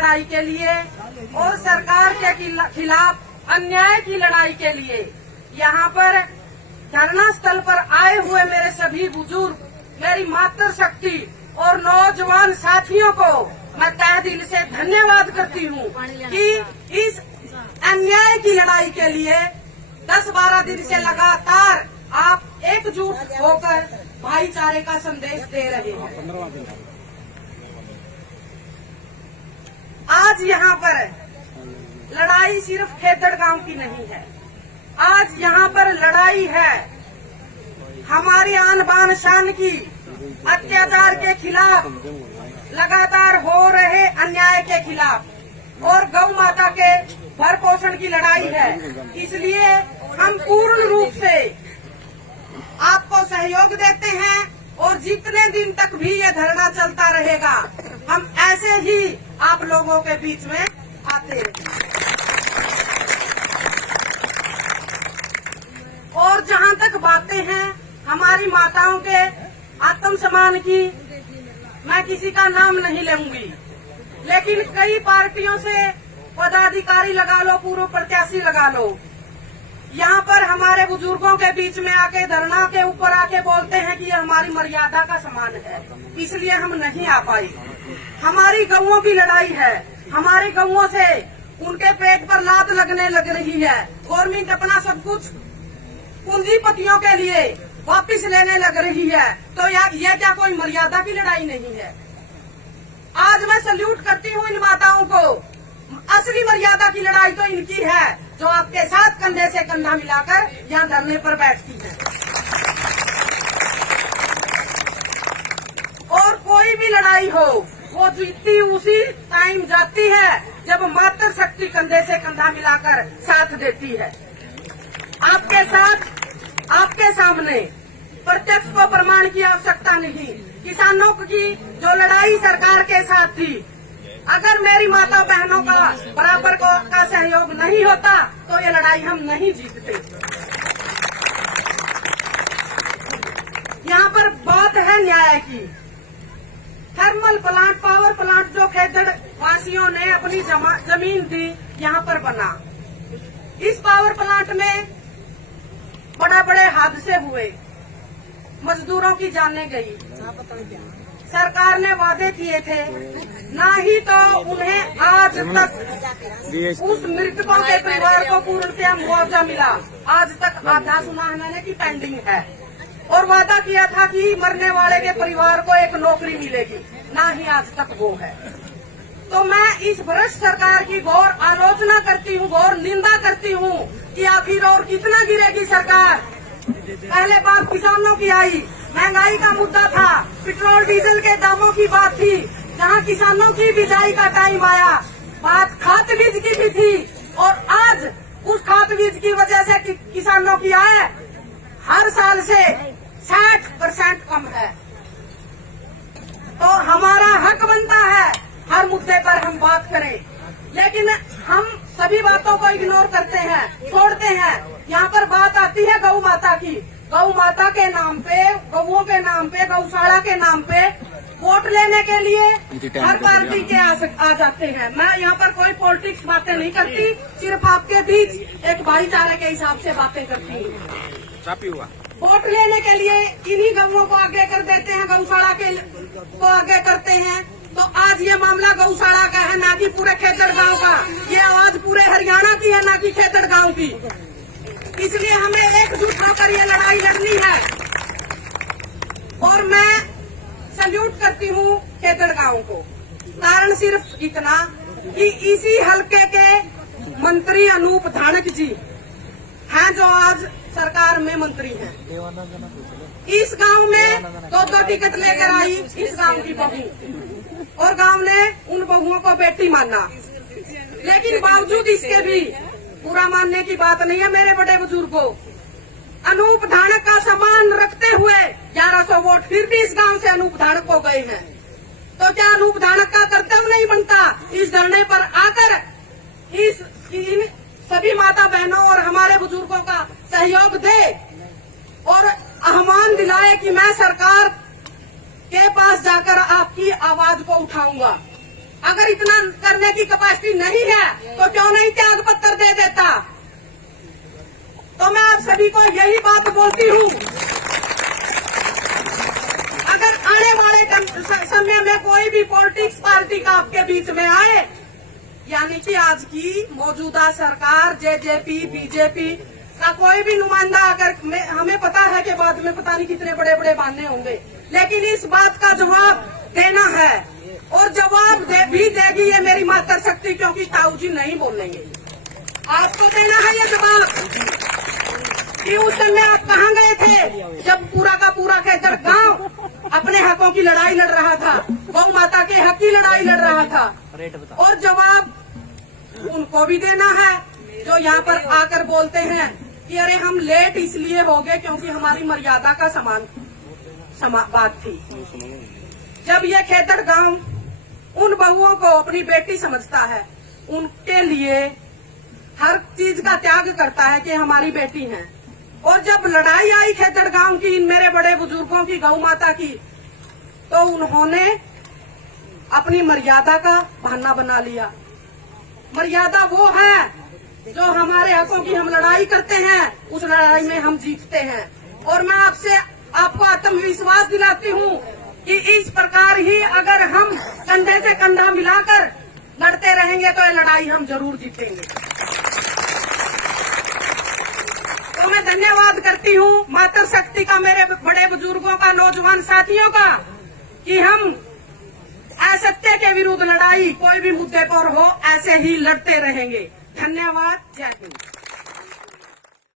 लड़ाई के लिए और सरकार के खिलाफ अन्याय की लड़ाई के लिए यहाँ पर धरना स्थल पर आए हुए मेरे सभी बुजुर्ग, मेरी मातृशक्ति और नौजवान साथियों को मैं तहे दिल से धन्यवाद करती हूँ कि इस अन्याय की लड़ाई के लिए 10-12 दिन से लगातार आप एकजुट होकर भाईचारे का संदेश दे रहे हैं। आज यहाँ पर लड़ाई सिर्फ खेतड़ गांव की नहीं है, आज यहाँ पर लड़ाई है हमारी आन बान शान की, अत्याचार के खिलाफ, लगातार हो रहे अन्याय के खिलाफ और गौ माता के भर पोषण की लड़ाई है। इसलिए हम पूर्ण रूप से आपको सहयोग देते हैं और जितने दिन तक भी ये धरना चलता रहेगा हम ऐसे ही आप लोगों के बीच में आते रहेंगे। और जहाँ तक बातें हैं हमारी माताओं के आत्मसम्मान की, मैं किसी का नाम नहीं लूंगी, लेकिन कई पार्टियों से पदाधिकारी लगा लो, पूर्व प्रत्याशी लगा लो, यहाँ पर हमारे बुजुर्गों के बीच में आके धरना के ऊपर आके बोलते हैं कि ये हमारी मर्यादा का सम्मान है, इसलिए हम नहीं आ पाए। हमारी गौओं की लड़ाई है, हमारी गौओं से उनके पेट पर लात लगने लग रही है। गवर्नमेंट अपना सब कुछ पूंजीपतियों के लिए वापिस लेने लग रही है, तो यह क्या कोई मर्यादा की लड़ाई नहीं है? आज मैं सल्यूट करती हूँ इन माताओं को। असली मर्यादा की लड़ाई तो इनकी है जो आपके साथ कंधे से कंधा मिलाकर यहाँ धरने पर बैठती है। और कोई भी लड़ाई हो वो जीतती उसी टाइम जाती है जब मातृशक्ति कंधे से कंधा मिलाकर साथ देती है। आपके साथ, आपके सामने प्रत्यक्ष को प्रमाण की आवश्यकता नहीं। किसानों की जो लड़ाई सरकार के साथ थी, अगर मेरी माता बहनों का बराबर का सहयोग नहीं होता तो ये लड़ाई हम नहीं जीतते। यहाँ पर बात है न्याय की। थर्मल प्लांट, पावर प्लांट जो खेतड़ वासियों ने अपनी जमीन दी यहाँ पर बना, इस पावर प्लांट में बड़े हादसे हुए, मजदूरों की जानें गई। सरकार ने वादे किए थे, ना ही तो उन्हें आज तक उस मृतकों के परिवार को पूर्णतः मुआवजा मिला, आज तक आधा सुना है मैंने कि पेंडिंग है। और वादा किया था कि मरने वाले के परिवार को एक नौकरी मिलेगी, ना ही आज तक वो है। तो मैं इस भ्रष्ट सरकार की घोर आलोचना करती हूँ, घोर निंदा करती हूँ कि आखिर और कितना गिरेगी सरकार। पहले बात किसानों की आई, महंगाई का मुद्दा था, पेट्रोल डीजल के दामों की बात थी, जहाँ किसानों की बिजाई का टाइम आया, बात खाद बीज की भी थी। और आज उस खाद बीज की वजह से किसानों की आय हर साल से 60% कम है। तो हमारा हक बनता है हर मुद्दे पर हम बात करें, लेकिन हम सभी बातों को इग्नोर करते हैं, छोड़ते हैं। यहाँ पर बात आती है गौ माता की। गौ माता के नाम पे, गौओं के नाम पे, गौशाला के नाम पे वोट लेने के लिए हर पार्टी के आ जाते हैं। मैं यहाँ पर कोई पॉलिटिक्स बातें नहीं करती, सिर्फ आपके बीच एक भाईचारे के हिसाब से बातें करती हूँ। वोट लेने के लिए इन्हीं गौओं को आगे कर देते हैं, गौशाला को आगे करते हैं। तो आज ये मामला गौशाला का है, ना कि पूरे खेतड़ गांव का। ये आवाज पूरे हरियाणा की है, ना कि खेतड़ गांव की। इसलिए हमें एकजुट होकर ये लड़ाई लड़नी है। और मैं सल्यूट करती हूँ खेतड़ गांव को, कारण सिर्फ इतना कि इसी हलके के मंत्री अनूप धानक जी हैं जो आज सरकार में मंत्री हैं। इस गांव में 2 टिकट लेकर आई इस गांव की बहू, और गांव ने उन बहुओं को बेटी माना। लेकिन बावजूद इसके भी पूरा मानने की बात नहीं है मेरे बड़े बुजुर्गों। अनूप धानक का सम्मान रखते हुए 1100 वोट फिर भी इस गांव से अनूप धानक को गए हैं। तो क्या अनूप धानक का कर्तव्य नहीं बनता इस धरने पर आकर इन सभी माता बहनों और हमारे बुजुर्गों का सहयोग दे और आह्वान दिलाए कि मैं सरकार के पास जाकर आपकी आवाज को उठाऊंगा, अगर इतना करने की कैपेसिटी नहीं है तो क्यों नहीं त्याग पत्र दे देता। तो मैं आप सभी को यही बात बोलती हूँ, अगर आने वाले समय में कोई भी पॉलिटिक्स पार्टी का आपके बीच में आए, यानी कि आज की मौजूदा सरकार जेजेपी बीजेपी का कोई भी नुमाइंदा अगर हमें पता है कि बाद में पता नहीं कितने बड़े बड़े बहाने होंगे, लेकिन इस बात का जवाब देना है और जवाब भी देगी ये मेरी मातृ शक्ति, क्योंकि ताऊ जी नहीं बोलेंगे। आपको देना है ये जवाब कि उस समय आप कहाँ गए थे जब पूरा का पूरा खेतर गांव अपने हकों की लड़ाई लड़ रहा था, गौ माता के हक की लड़ाई लड़ रहा था। और जवाब उनको भी देना है जो यहाँ पर आकर बोलते हैं कि अरे हम लेट इसलिए हो गए क्योंकि हमारी मर्यादा का समान बात थी। जब ये खेतर गांव उन बहुओं को अपनी बेटी समझता है, उनके लिए हर चीज का त्याग करता है कि हमारी बेटी है, और जब लड़ाई आई खेतर गांव की इन मेरे बड़े बुजुर्गों की गौ माता की, तो उन्होंने अपनी मर्यादा का बहाना बना लिया। मर्यादा वो है जो हमारे हकों की हम लड़ाई करते हैं, उस लड़ाई में हम जीतते हैं। और मैं आपको आत्मविश्वास दिलाती हूँ कि इस प्रकार ही अगर हम कंधे से कंधा मिलाकर लड़ते रहेंगे तो ये लड़ाई हम जरूर जीतेंगे। तो मैं धन्यवाद करती हूँ मातृ शक्ति का, मेरे बड़े बुजुर्गों का, नौजवान साथियों का, कि हम असत्य के विरुद्ध लड़ाई कोई भी मुद्दे पर हो ऐसे ही लड़ते रहेंगे। धन्यवाद। जय हिंद।